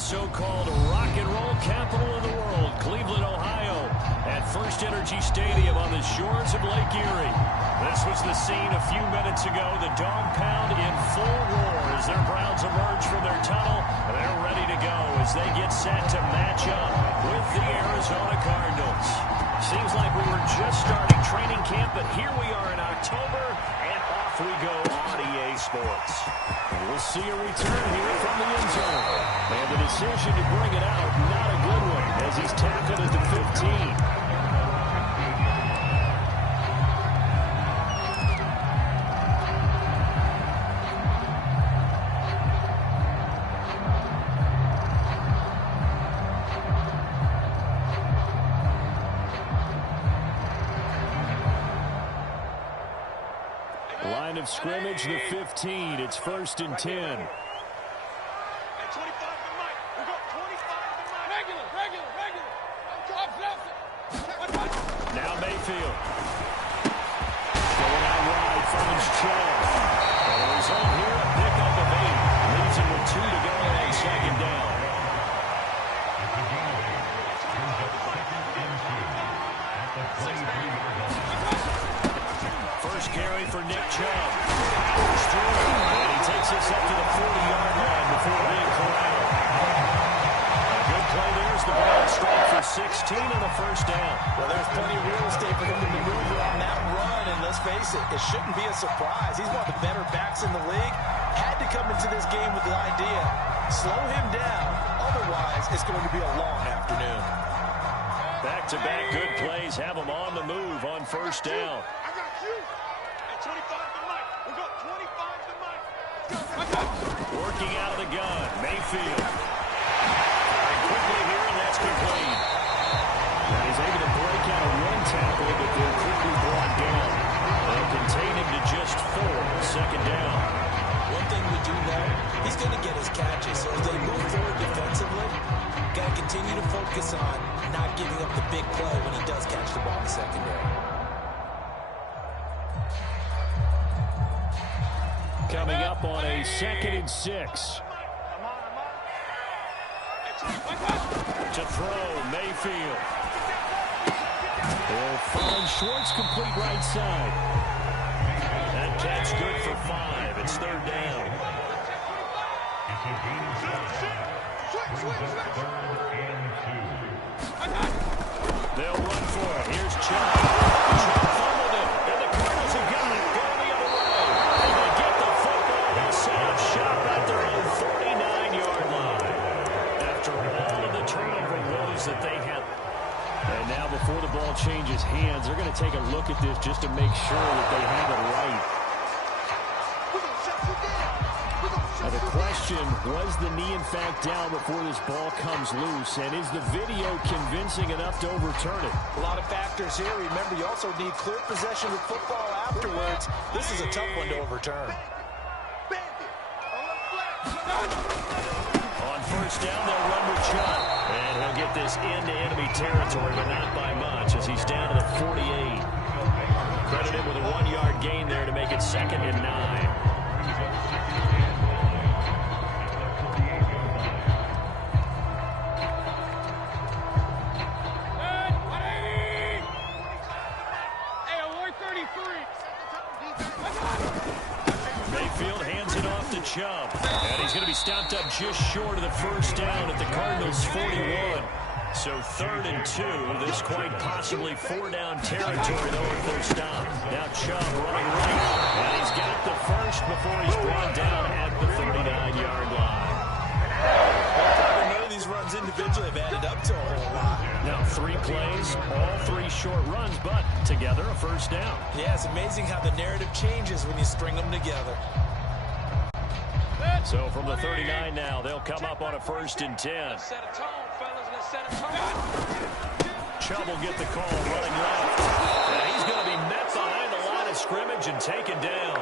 the so-called rock and roll capital of the world, Cleveland, Ohio, at First Energy Stadium on the shores of Lake Erie. This was the scene a few minutes ago. The dog pound in full roar as their Browns emerge from their tunnel. They're ready to go as they get set to match up with the Arizona Cardinals. Seems like we were just starting training camp, but here we are in October, and off we go on EA Sports. And we'll see a return here from the end zone. And the decision to bring it out, not a good one, as he's tackled at the 15. Line of scrimmage, the 15. It's 1st and 10. Now Mayfield. Going out wide, finds Chubb. And a result here, a pickup of 8. Leaves him with 2 to go on 2nd down. First carry for Nick Chubb. Powers through, and he takes us up to the 40-yard line before being corralled. A good play there as the Browns start for 16 on a 1st down. Well, there's plenty of real estate for him to maneuver on that run, and let's face it, it shouldn't be a surprise. He's one of the better backs in the league. Had to come into this game with the idea, slow him down, otherwise it's going to be a long afternoon. Back-to-back good plays have him on the move on 1st down. Working out of the gun, Mayfield. And quickly here, and that's complete. And he's able to break out a run tackle, but they're quickly brought down. They'll contain him to just 4, 2nd down. One thing we do know, he's going to get his catches. So as they move forward defensively, got to continue to focus on not giving up the big play when he does catch the ball in the secondary. Coming up on a 2nd and 6. To throw, Mayfield. They'll find Schwartz, complete right side. That catch good for 5. It's 3rd down. They'll run for it. Here's Chubb. Chubb fumbled it, and the Cardinals have got it. Go the other way. And they get the football. They'll set up shop at their own 49-yard line. After all of the turnover woes that they had. And now before the ball changes hands, they're going to take a look at this just to make sure that they have it right. Now the question, was the knee in fact down before this ball comes loose? And is the video convincing enough to overturn it? A lot of factors here. Remember, you also need clear possession of football afterwards. This is a tough one to overturn. On 1st down, they'll run with Chubb. And he'll get this into enemy territory, but not by much as he's down to the 48. Credit him with a 1-yard gain there to make it 2nd and 9. Mayfield hands it off to Chubb. And he's going to be stopped up just short of the 1st down at the Cardinals' 41. So 3rd and 2. This quite possibly 4-down territory though if they're stopped. Now Chubb running right. And he's got the 1st before he's brought down at the 39-yard line. None of these runs individually have added up to a whole lot. Now 3 plays, all 3 short runs, but together a 1st down. Yeah, it's amazing how the narrative changes when you string them together. So from the 39 now, they'll come up on a 1st and 10. Chubb will get the call running left. And he's going to be met behind the line of scrimmage and taken down.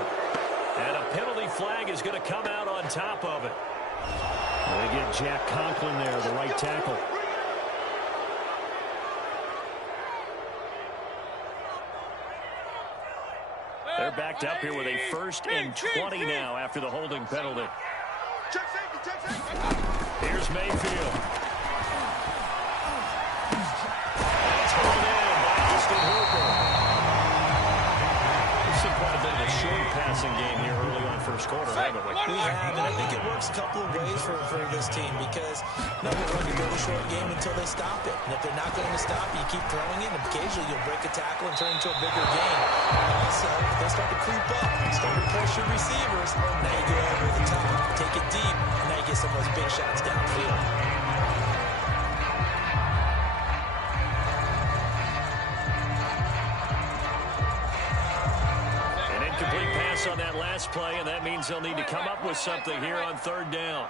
And a penalty flag is going to come out on top of it. They get Jack Conklin there, the right tackle. They're backed up here with a 1st and 20 now after the holding penalty. Check safety, check safety. Here's Mayfield. It's hauled in by Austin Hooper. We've seen quite a bit of a short passing game here early on first quarter, haven't we? We have, and I think it works a couple of ways for this team because, number one, you go the short game until they stop it. And if they're not going to stop it, you keep throwing it, and occasionally you'll break a tackle and turn into a bigger game. Also, if they start to creep up, start to pressure receivers, now you go over the top, take it deep, and now you get some of those big shots downfield. Complete pass on that last play, and that means they'll need to come up with something here on third down.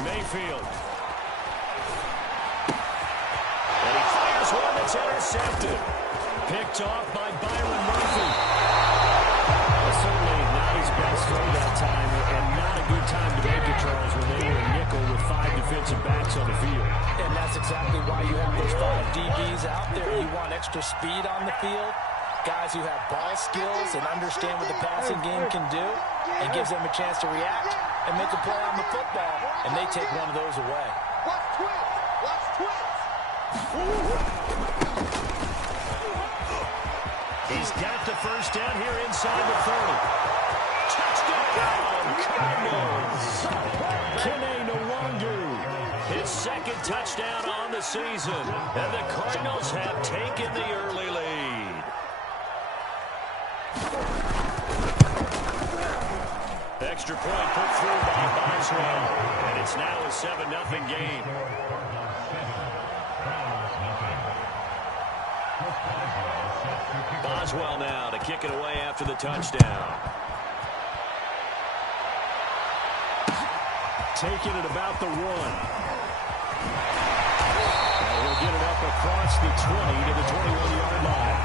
Mayfield. And he fires one that's intercepted. Picked off by Byron Murphy. Certainly not his best throw that time, and not a good time to make it, Charles, when they were in nickel with 5 defensive backs on the field. And that's exactly why you have those 5 DBs out there. You want extra speed on the field, guys who have ball skills and understand what the passing game can do, and gives them a chance to react and make a play on the football, and they take one of those away. He's got the first down here inside the 30. Touchdown, Cardinals! Kene Nwangu, his second touchdown on the season, and the Cardinals have taken the early lead. Extra point put through by Boswell, and it's now a 7-0 game. Boswell now to kick it away after the touchdown. Taking it about the 1. And he'll get it up across the 20 to the 21-yard line.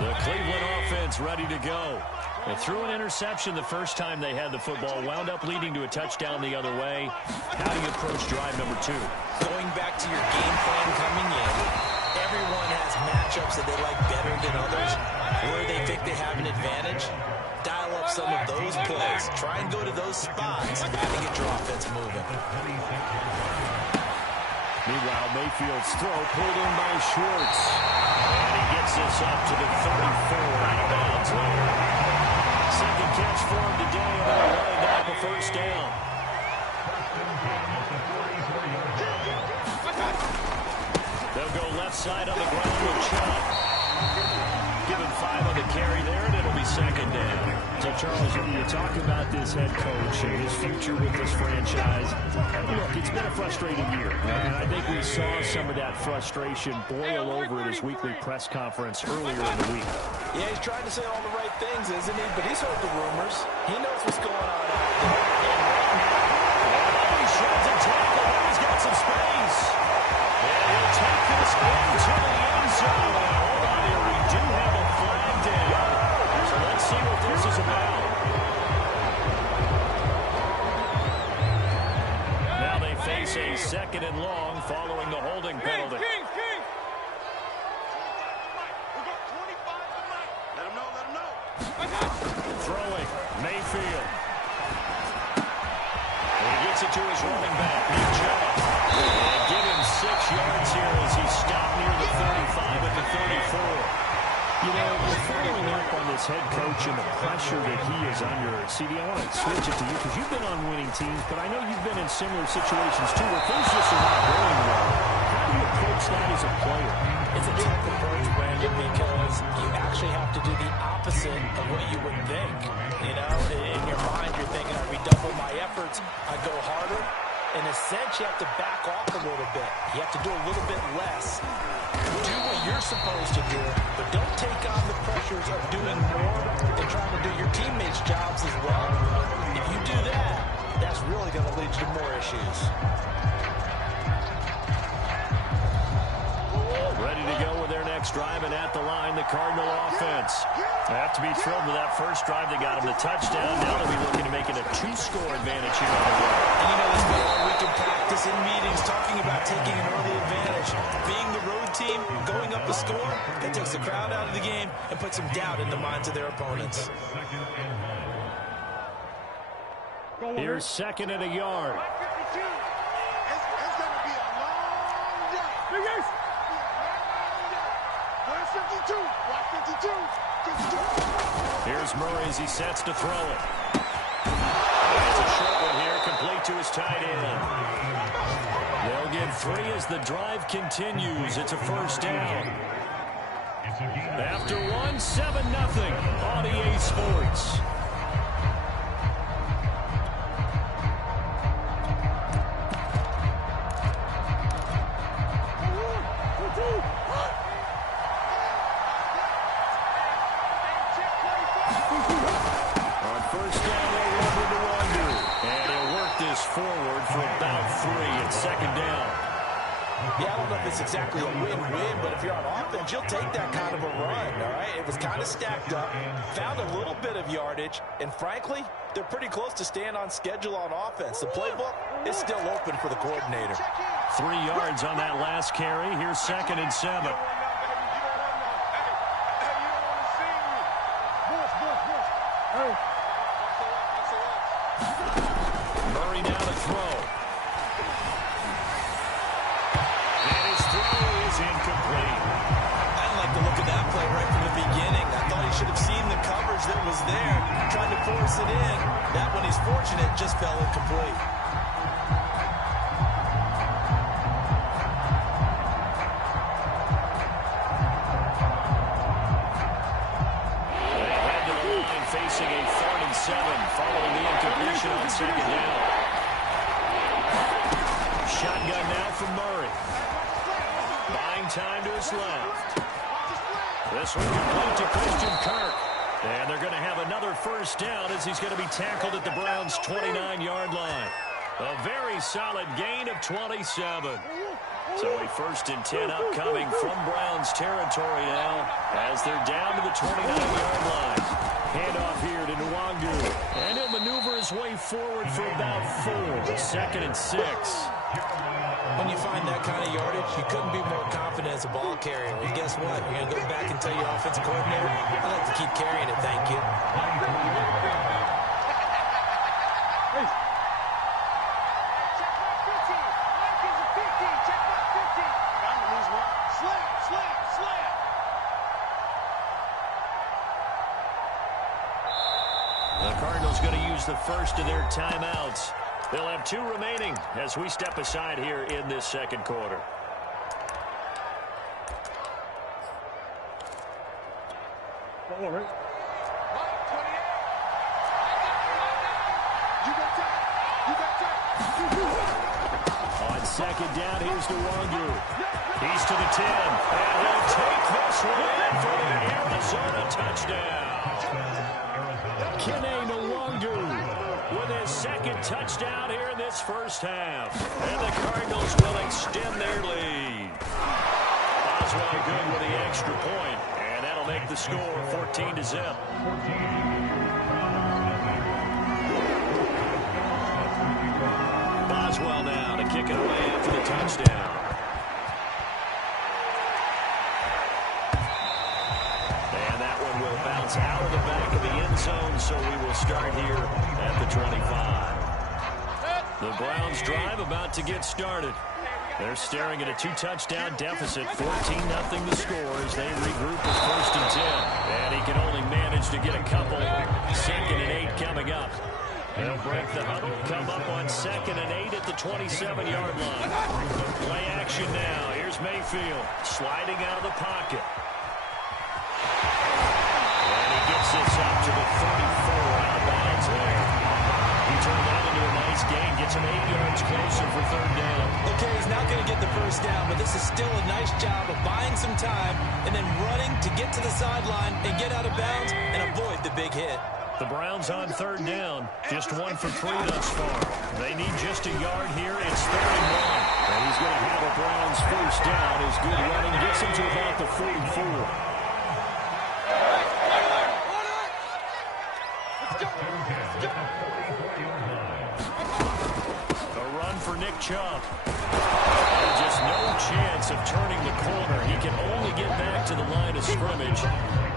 The Cleveland offense ready to go. They threw an interception the first time they had the football, wound up leading to a touchdown the other way. How do you approach drive number 2? Going back to your game plan coming in, everyone has matchups that they like better than others. Where they think they have an advantage, dial up some of those plays. Try and go to those spots and get your offense moving. Meanwhile, Mayfield's throw pulled in by Schwartz. And he gets this up to the 34 out of bounds later. Second catch for him today, and they're running back a first down. They'll go left side on the ground with Chubb. Give him 5 on the carry there, and it'll be second down. So, Charles, you're talking about this head coach and his future with this franchise. Look, it's been a frustrating year, and I think we saw some of that frustration boil over at his weekly press conference earlier in the week. Yeah, he's trying to say all the right things, isn't he? But he's heard the rumors. He knows what's going on out there. He sheds a tackle, but he's got some space. And he'll take this into the end zone. Hold on here, we do have a flag down. So let's see what this is about. Now they face a 2nd and long following the holding penalty. Throwing, Mayfield. And he gets it to his running back, Nick Chubb. And give him 6 yards here as he stopped near the 35 at the 34. You know, we're following up on this head coach and the pressure that he is under. CD, I want to switch it to you because you've been on winning teams, but I know you've been in similar situations too where things just are not going well. How do you approach that as a player? It's a tough approach, Brandon, because you actually have to do the opposite of what you would think. You know, in your mind, you're thinking, I redouble my efforts, I go harder. In a sense, you have to back off a little bit. You have to do a little bit less. Do what you're supposed to do, but don't take on the pressures of doing more and trying to do your teammates' jobs as well. If you do that, that's really going to lead you to more issues. Ready to go with their next Bucs driving at the line, the Cardinal offense. They have to be thrilled with that first drive. They got him the touchdown. Now they'll be looking to make it a 2-score advantage here on the road. And you know, this way all week in practice, in meetings, talking about taking an early advantage. Being the road team, going up a score, that takes the crowd out of the game and puts some doubt in the minds of their opponents. Here's second and a yard. Here's Murray as he sets to throw it. That's a short one here, complete to his tight end. They'll get 3 as the drive continues. It's a first down. After 1, 7-0 on EA Sports. Forward for about 3 at second down. Yeah, I don't know if it's exactly a win-win, but if you're on offense, you'll take that kind of a run, all right? It was kind of stacked up, found a little bit of yardage, and frankly, they're pretty close to staying on schedule on offense. The playbook is still open for the coordinator. 3 yards on that last carry. Here's second and 7. Murray now to throw. And his throw is incomplete. I didn't like the look of that play right from the beginning. I thought he should have seen the coverage that was there, trying to force it in. That one, he's fortunate, just fell incomplete. They head to the line facing a 3rd and 7 following the incompletion on second down. Shotgun now from Murray. Buying time to his left. This one complete to Christian Kirk. And they're going to have another first down as he's going to be tackled at the Browns' 29-yard line. A very solid gain of 27. So a 1st and 10 upcoming from Browns territory now as they're down to the 29-yard line. Handoff here to Nwangu. And he'll maneuver his way forward for about 4. 2nd and 6. When you find that kind of yardage, you couldn't be more confident as a ball carrier. And guess what? You're going to go back and tell your offensive coordinator, I'd like to keep carrying it, thank you. The Cardinals going to use the first of their timeouts. They'll have 2 remaining as we step aside here in this second quarter. On second down, here's Nwangu. He's to the 10. And he'll take this one in for the Arizona touchdown. Kene Nwangu with his 2nd touchdown here in this first half. And the Cardinals will extend their lead. Boswell good with the extra point. And that'll make the score 14-0. Boswell now to kick it away after the touchdown. And that one will bounce out of the back of the end zone, so we will start here at the 25. The Browns drive about to get started. They're staring at a 2-touchdown deficit, 14-0 the score as they regroup with 1st and 10. And he can only manage to get a couple. 2nd and 8 coming up. They'll break the huddle, come up on 2nd and 8 at the 27-yard line. Play action now. Here's Mayfield sliding out of the pocket. And he gets this up to the 34 out of bounds there. He turned that into a nice gain, gets him 8 yards closer for 3rd down. Okay, he's not going to get the first down, but this is still a nice job of buying some time and then running to get to the sideline and get out of bounds and avoid the big hit. The Browns on third down. Just 1 for 3 thus far. They need just a yard here. It's 3rd and 1. And he's going to have a Browns first down. His good running gets him to about the 44. A run for Nick Chubb. And just no chance of turning the corner. He can only get back to the line of scrimmage.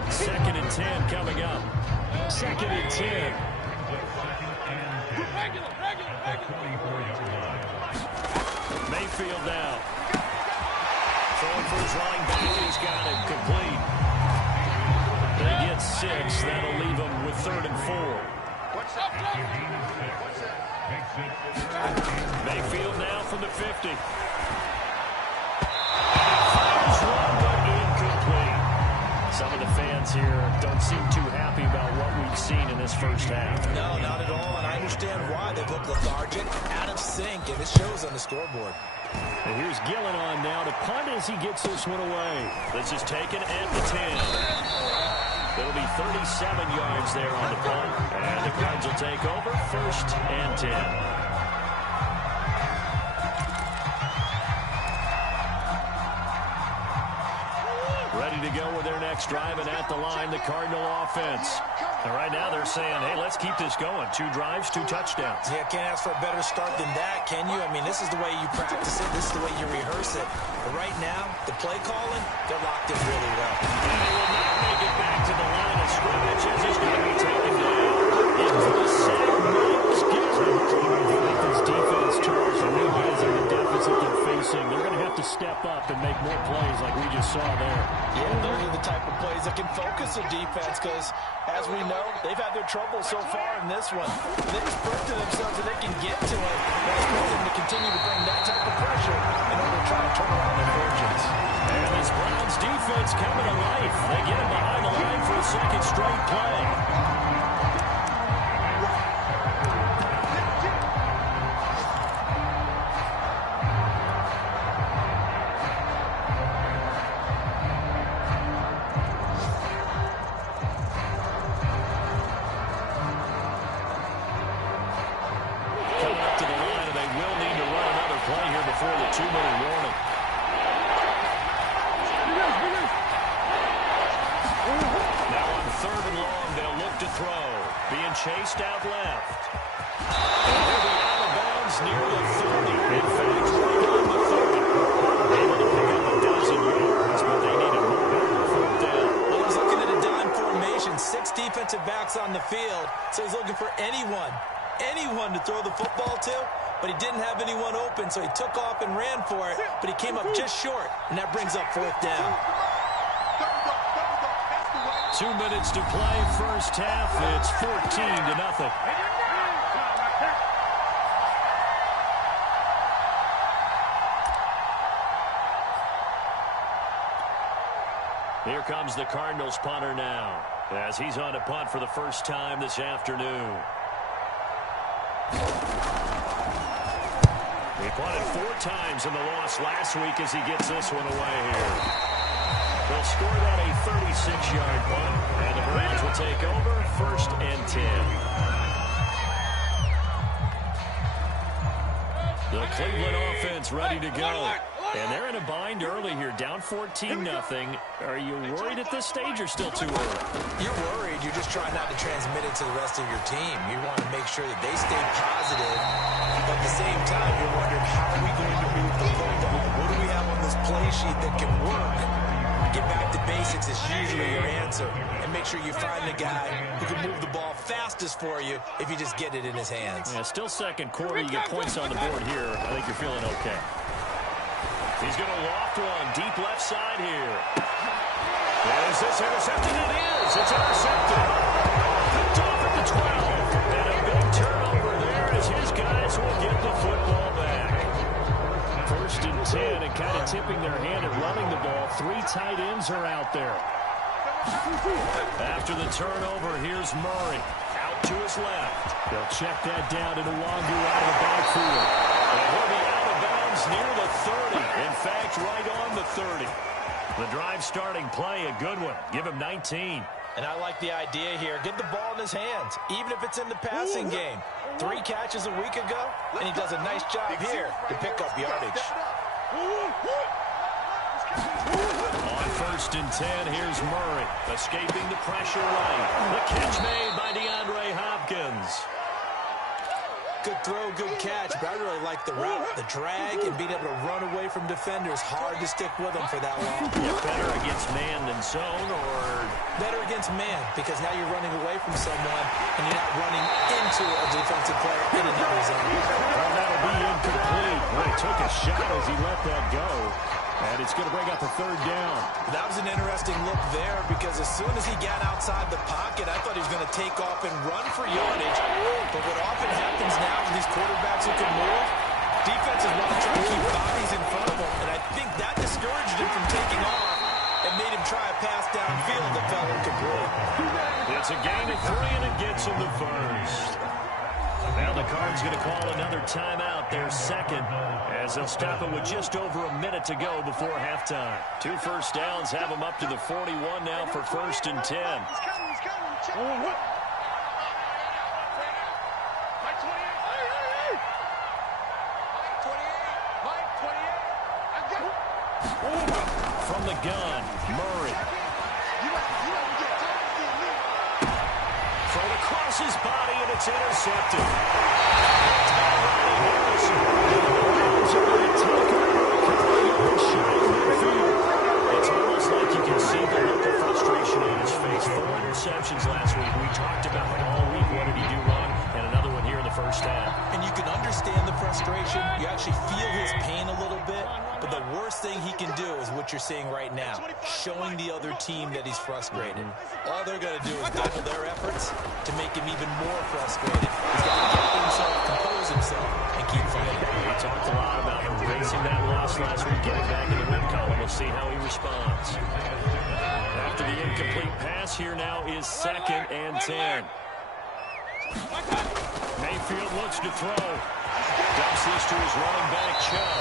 2nd and 10 coming up. 2nd and 10. Mayfield now. Throwing for his line back. He's got it complete. They get 6. That'll leave them with 3rd and 4. Mayfield now from the 50. Fires one, but incomplete. Some of the fans here don't seem too happy about what we've seen in this first half. No, not at all, and I understand why. They look lethargic, out of sync, and it shows on the scoreboard. And here's Gillen on now to punt as he gets this one away. This is taken at the 10. It'll be 37 yards there on the punt, and the Cards will take over 1st and 10. Ready to go with their next drive, and at the line, the Cardinal offense. And right now they're saying, hey, let's keep this going. 2 drives, 2 touchdowns. Yeah, can't ask for a better start than that, can you? I mean, this is the way you practice it. This is the way you rehearse it. But right now, the play calling, they're locked in really well. And they will not make it back to the line of scrimmage as it's going to be taken down. Into the sack, Miles Garrett. This defense turns and realizing the deficit they're facing. They're going to have to step up and make more plays like we just saw there. Yeah, those are the type of plays that can focus a defense because, as we know, they've had their trouble so far in this one. They sprint to themselves so they can get to it. I expect them to continue to bring that type of pressure in order to try to turn around their fortunes. And this Browns defense coming to life. They get him behind the line for a 2nd straight play. Before the 2-minute warning. Now on 3rd and long, they'll look to throw. Being chased out left. And he'll be out of bounds near the 30. In fact, right on the 30. Able to pick up a dozen yards, but they needed more on 4th down. Well, he's looking at a dime formation. 6 defensive backs on the field. So he's looking for anyone to throw the football to. But he didn't have anyone open, so he took off and ran for it. But he came up just short, and that brings up 4th down. 2 minutes to play, first half. It's 14-0. Here comes the Cardinals punter now, as he's on a punt for the first time this afternoon. He punted 4 times in the loss last week as he gets this one away here. They'll score that a 36-yard punt, and the Browns will take over 1st and 10. The Cleveland offense ready to go. And they're in a bind early here, down 14-0. Are you worried at this stage or still too early? You're worried. You're just trying not to transmit it to the rest of your team. You want to make sure that they stay positive. But at the same time, you're wondering, how are we going to move the football? What do we have on this play sheet that can work? Get back to basics is usually your answer. And make sure you find the guy who can move the ball fastest for you if you just get it in his hands. Yeah, still 2nd quarter. You get points on the board here. I think you're feeling okay. He's going to loft one deep left side here. Is this intercepted? It is. It's intercepted. Picked off at the 12. And a big turnover there as his guys will get the football back. 1st and 10, and kind of tipping their hand at running the ball. 3 tight ends are out there. After the turnover, here's Murray. Out to his left. They'll check that down to Nwangu out of the backfield. And he'll be out of bounds near the 30. In fact, right on the 30. The drive starting play, a good one. Give him 19. And I like the idea here. Get the ball in his hands, even if it's in the passing game. 3 catches a week ago, and he does a nice job here to pick up yardage. On 1st and 10, here's Murray, escaping the pressure right. The catch made by DeAndre Hopkins. Good throw, good catch, but I really like the route, the drag, and being able to run away from defenders. Hard to stick with them for that long. Yeah, better against man than zone, or better against man, because now you're running away from someone, and you're not running into a defensive player in another zone. Well, that'll be incomplete. Well, he took a shot as he let that go. And it's going to bring up a 3rd down. That was an interesting look there, because as soon as he got outside the pocket, I thought he was going to take off and run for yardage. But what often happens now with these quarterbacks who can move, defenses want to try to keep bodies in front of them. And I think that discouraged him from taking off and made him try a pass downfield that fell incomplete. It's a gain of 3, and it gets him the 1st. Now the Cards going to call another timeout, their 2nd, as they'll stop it with just over a minute to go before halftime. 2 first downs have them up to the 41 now for 1st and 10. From the gun, Murray. Thrown across his body, and it's intercepted. It's almost like you can see the look of frustration on his face. 4 interceptions last week. We talked about it all week. What did he do wrong? And another one here in the first half. And you can understand the frustration. You actually feel his pain a little bit. But the worst thing he can do is what you're seeing right now, showing the other team that he's frustrated. All they're going to do is double their efforts to make him even more frustrated. He's got to get himself, compose himself, and keep fighting. We talked a lot about him facing that loss last week, getting back in the win column. We'll see how he responds. After the incomplete pass, here now is 2nd and 10. Mayfield looks to throw. Dumps this to his running back, Chubb.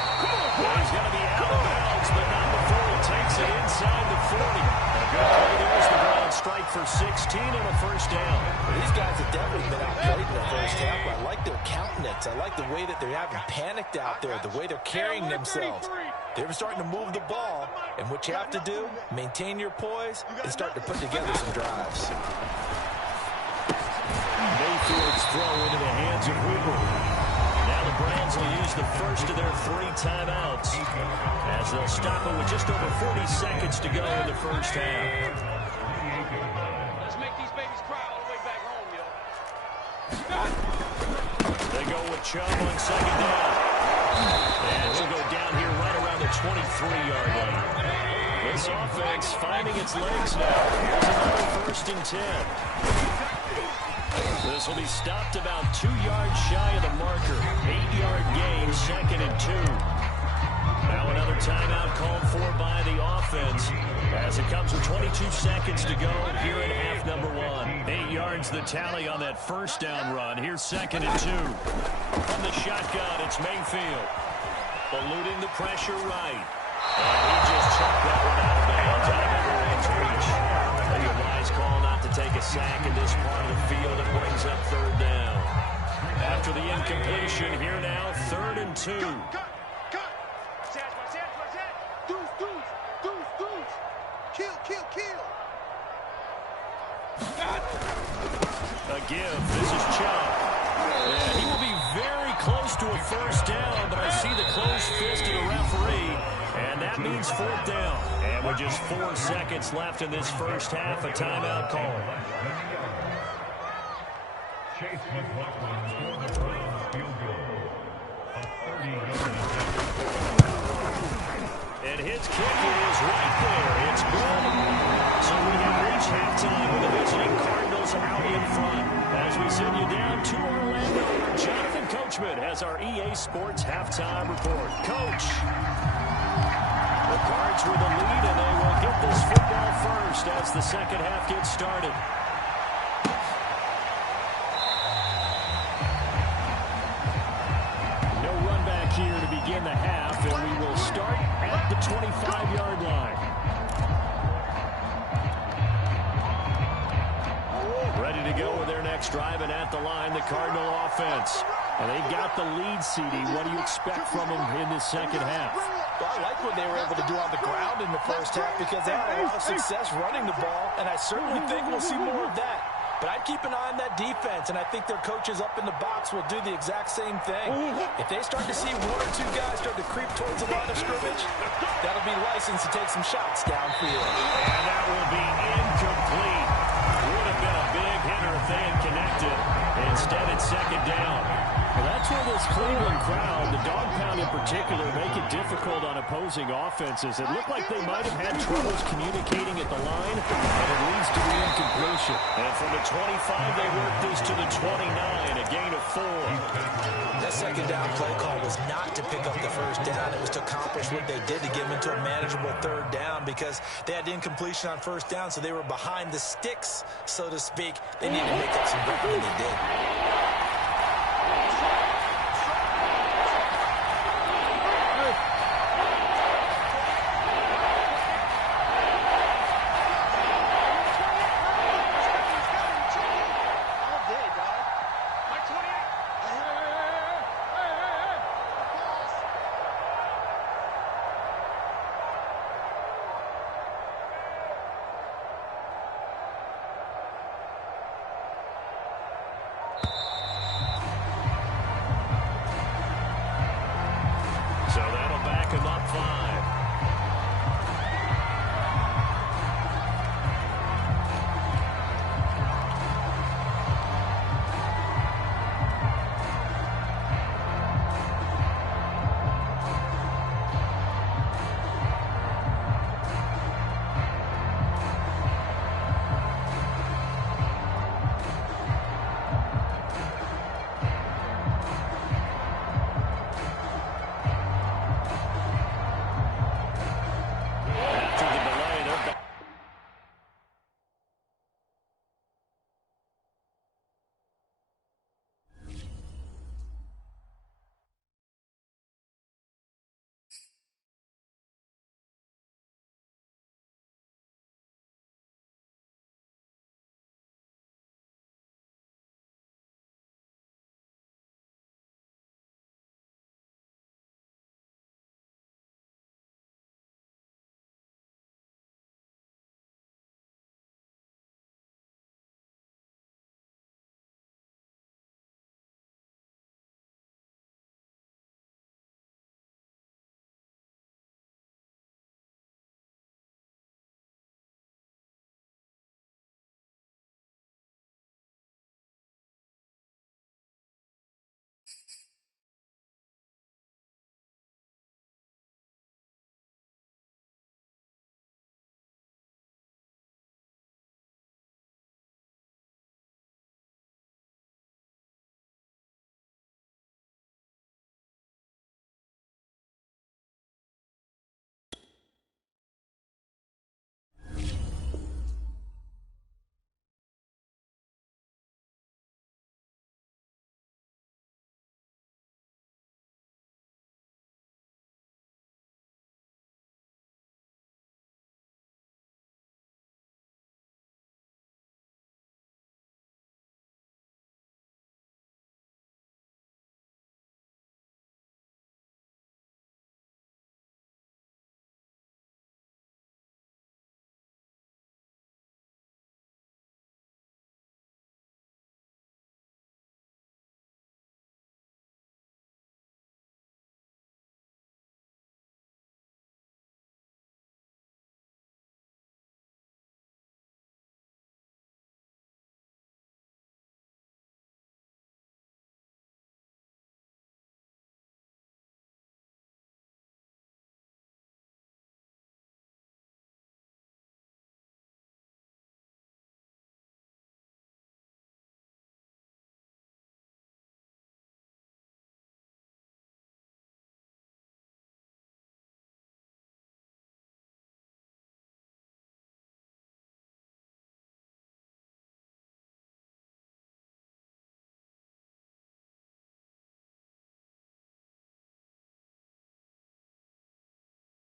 Well, he's going to be out of bounds, but not before he takes it inside the 40. A good play. There's the Browns strike for 16 and a 1st down. Well, these guys have definitely been outplayed in the first half. I like their countenance. I like the way that they haven't panicked out there, the way they're carrying themselves. They're starting to move the ball, and what you have to do, maintain your poise and start to put together some drives. Mayfield's throw into the hands of Weaver. Now the Browns will use the first of their 3 timeouts as they'll stop it with just over 40 seconds to go in the first half. Let's make these babies cry all the way back home, yo. They go with Chubb on 2nd down. And he'll go down here right around the 23-yard line. This offense finding its legs now. Here's another 1st and 10. This will be stopped about 2 yards shy of the marker. 8-yard gain, 2nd and 2. Now another timeout called for by the offense as it comes with 22 seconds to go here in half number 1. 8 yards the tally on that 1st down run. Here's 2nd and 2. From the shotgun, it's Mayfield. Eluding the pressure right. And he just chucked that one out of bounds out of everyone's reach. Maybe a wise call not to take a sack in this part of the field. It brings up 3rd down. After the incompletion, here now, 3rd and 2. A give. This is Chubb. And he will be very close to a 1st down, but I see the closed fist of the referee, and that means 4th down. And with just 4 seconds left in this first half, a timeout call. And his kick is right there. It's good. So we have reached halftime with the visiting Cardinals out in front. As we send you down to Orlando, Jonathan Coachman has our EA Sports halftime report. Coach, the Cards with the lead, and they will get this football first as the second half gets started. No run back here to begin the half, and we will start at the 25-yard line. to go with their next drive, and at the line, the Cardinal offense. And they've got the lead, CD. What do you expect from them in the second half? Well, I like what they were able to do on the ground in the first half because they had a lot of success running the ball, and I certainly think we'll see more of that. But I'd keep an eye on that defense, and I think their coaches up in the box will do the exact same thing. If they start to see one or two guys start to creep towards the line of scrimmage, that'll be licensed to take some shots downfield. And that will be incomplete. Would have been a big hitter if they had connected. Instead, it's second down. Well, that's where this Cleveland crowd, the dog pound in particular, make it difficult on opposing offenses. It looked like they might have had troubles communicating at the line, and it leads to the incompletion. And from the 25, they work this to the 29, a gain of 4. That second down play call was not to pick up the first down. It was to accomplish what they did to get them into a manageable third down because they had incompletion on first down, so they were behind the sticks, so to speak. They needed to make up some ground, and they did.